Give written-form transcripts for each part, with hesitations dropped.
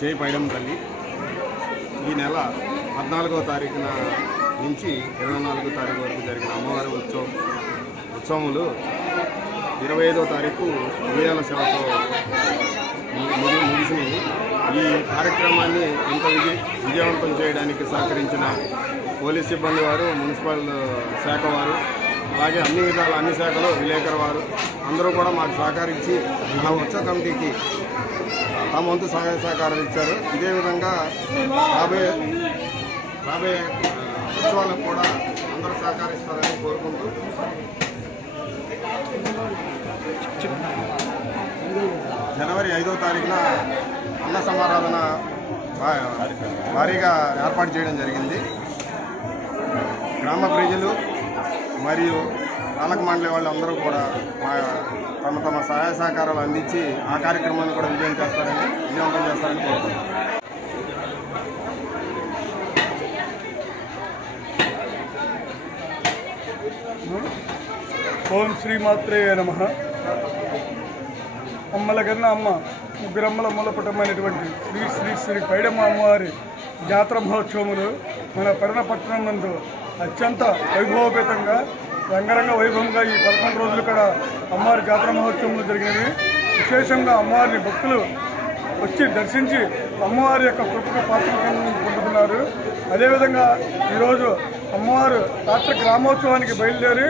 జై పైడమ్మ తల్లి ఈ నెల 14వ తారీఖున నుంచి 24వ తారీఖు వరకు జరిగిన అమ్మవారి ఉత్సవములు 25వ తారీఖు ఉయ్యాల సేవతో ముగిసినాయి. ఈ కార్యక్రమాన్ని ఇంత విజయవంతం చేయడానికి సహకరించిన పోలీస్ సిబ్బంది వారు, మున్సిపల్ శాఖ వారు, అలాగే అన్ని విధాల అన్ని శాఖలు, విలేకరు వారు అందరూ కూడా మాకు సహకరించి మా ఉత్సవ కమిటీకి తమ వంతు సహాయ సహకారాలు ఇచ్చారు. ఇదే విధంగా రాబోయే ఉత్సవాలకు కూడా అందరూ సహకరిస్తారని కోరుకుంటూ జనవరి 5వ తారీఖున అన్న సమారాధన భారీగా ఏర్పాటు చేయడం జరిగింది. గ్రామ ప్రజలు మరియు పాలక మండలి వాళ్ళు అందరూ కూడా తమ సహాయ సహకారాలు అందించి ఆ కార్యక్రమాన్ని కూడా విజయవంతం చేస్తారని కోరుతున్నాను. ఓం శ్రీమాత్రే నమః. అమ్మల కన్నా అమ్మ ముగ్గురమ్మల మూలపటమైనటువంటి శ్రీ శ్రీ శ్రీ పైడమ్మ అమ్మవారి జాతర మహోత్సవములు మన పెడన పట్టణం నందు అత్యంత వైభవపేతంగా రంగరంగ వైభవంగా ఈ 11 రోజులు కూడా అమ్మవారి జాతర మహోత్సవములు జరిగినవి. విశేషంగా అమ్మవారిని భక్తులు వచ్చి దర్శించి అమ్మవారి యొక్క కృపకు పాత్రలను పొందుతున్నారు. అదేవిధంగా ఈరోజు అమ్మవారు రాత్రి గ్రామోత్సవానికి బయలుదేరి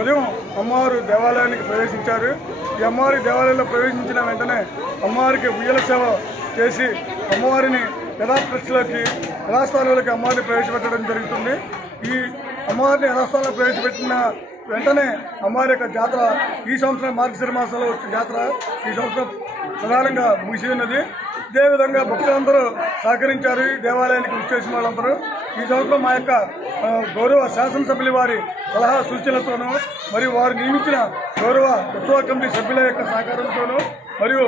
ఉదయం అమ్మవారు దేవాలయానికి ప్రవేశించారు. ఈ అమ్మవారి దేవాలయంలో ప్రవేశించిన వెంటనే అమ్మవారికి ఉయ్యల సేవ చేసి అమ్మవారిని యథాప్రతిలోకి యథాస్థానంలోకి అమ్మవారిని ప్రవేశపెట్టడం జరుగుతుంది. ఈ అమ్మవారిని యథాస్థానంలో ప్రవేశపెట్టిన వెంటనే అమ్మవారి యొక్క జాతర ఈ సంవత్సరం మార్గశిర మాసంలో వచ్చే జాతర ఈ సంవత్సరం ప్రధానంగా ముగిసి ఉన్నది. ఇదేవిధంగా భక్తులందరూ సహకరించారు. ఈ దేవాలయానికి విచ్చేసిన వాళ్ళందరూ ఈ సంవత్సరం మా యొక్క గౌరవ శాసనసభ్యుల వారి సలహా సూచనలతోనూ మరియు వారు నియమించిన గౌరవ ఉత్సవ కమిటీ సభ్యుల యొక్క సహకారంతోనూ మరియు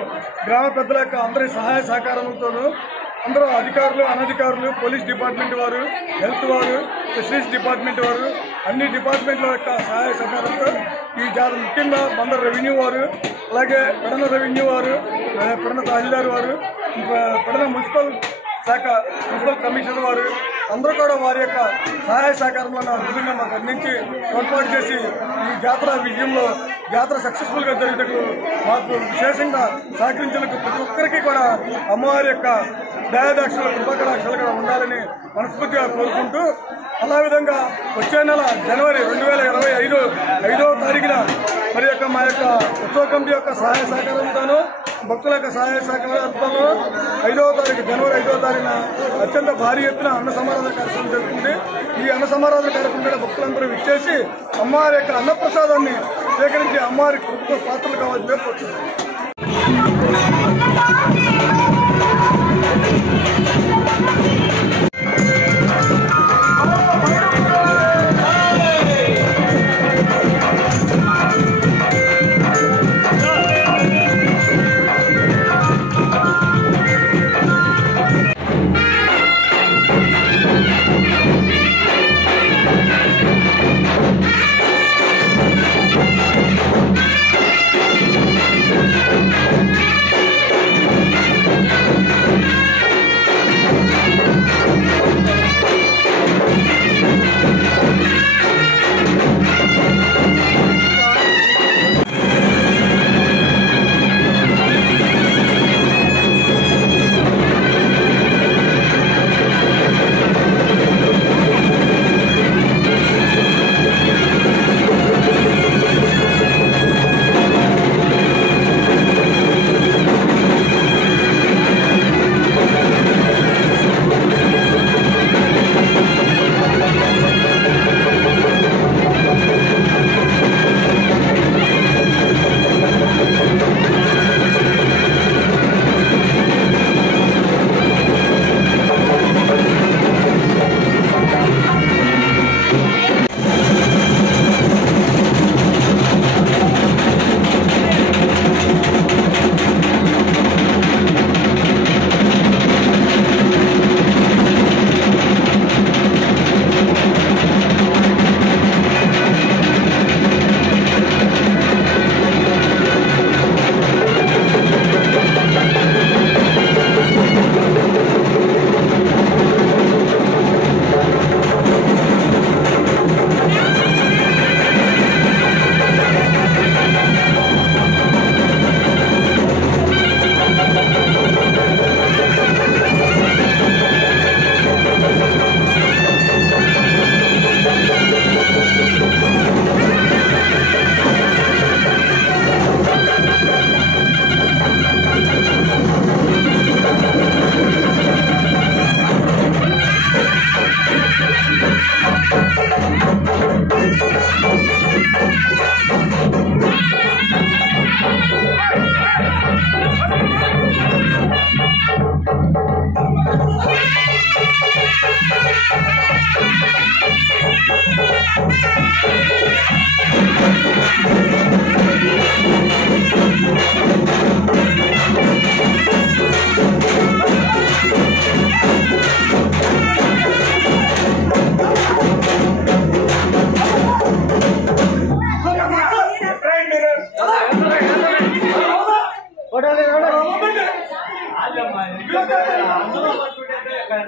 గ్రామ పెద్దల యొక్క అందరి సహాయ సహకారంతోనూ అందరూ అధికారులు, అనధికారులు, పోలీస్ డిపార్ట్మెంట్ వారు, హెల్త్ వారు, ఫిషరీస్ డిపార్ట్మెంట్ వారు, అన్ని డిపార్ట్మెంట్ల యొక్క సహాయ సహకారంతో ఈ జాతర ముఖ్యంగా బందర్ రెవెన్యూ వారు, అలాగే పెడన రెవెన్యూ వారు, పెడన తహసీల్దార్ వారు, పెడన మున్సిపల్ శాఖ మున్సిపల్ కమిషనర్ వారు అందరూ కూడా వారి యొక్క సహాయ సహకారంలో అద్భుతంగా మాకు అందించి ఏర్పాటు చేసి ఈ జాతర విజయంలో జాతర సక్సెస్ఫుల్గా జరిగేందుకు మాకు విశేషంగా సహకరించేందుకు ప్రతి ఒక్కరికి కూడా అమ్మవారి యొక్క దయాదాక్షలు, కృపాకటాక్షలు కూడా ఉండాలని మనస్ఫూర్తిగా కోరుకుంటూ అలా విధంగా వచ్చే నెల జనవరి 2025 5వ తారీఖున మరి యొక్క మా యొక్క ఉత్సవ కమిటీ యొక్క సహాయ సహకారంతోనూ భక్తుల యొక్క సహాయ సహకారంతోనూ 5వ తారీఖు జనవరి 5వ తారీఖున అత్యంత భారీ ఎత్తున అన్న సమారాధన కార్యక్రమం జరుగుతుంది. ఈ అన్న సమారాధన కార్యక్రమంలో భక్తులందరూ విచ్చేసి అమ్మవారి యొక్క అన్నప్రసాదాన్ని స్వీకరించి అమ్మవారి కృపకు పాత్రలు కావాలని కోరుతున్నాను.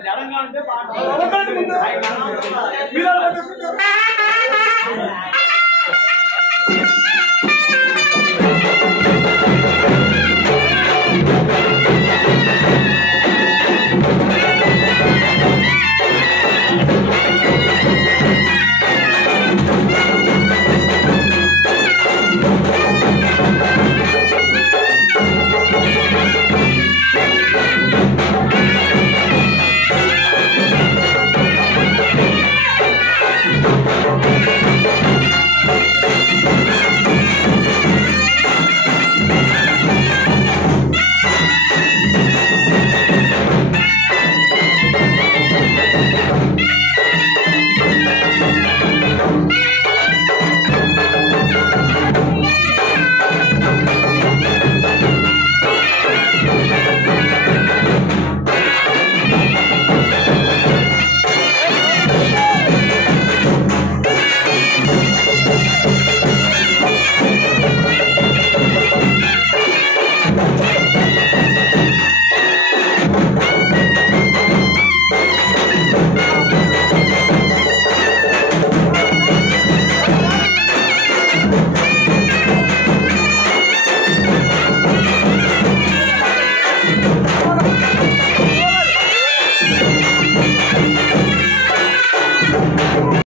తెలంగాణ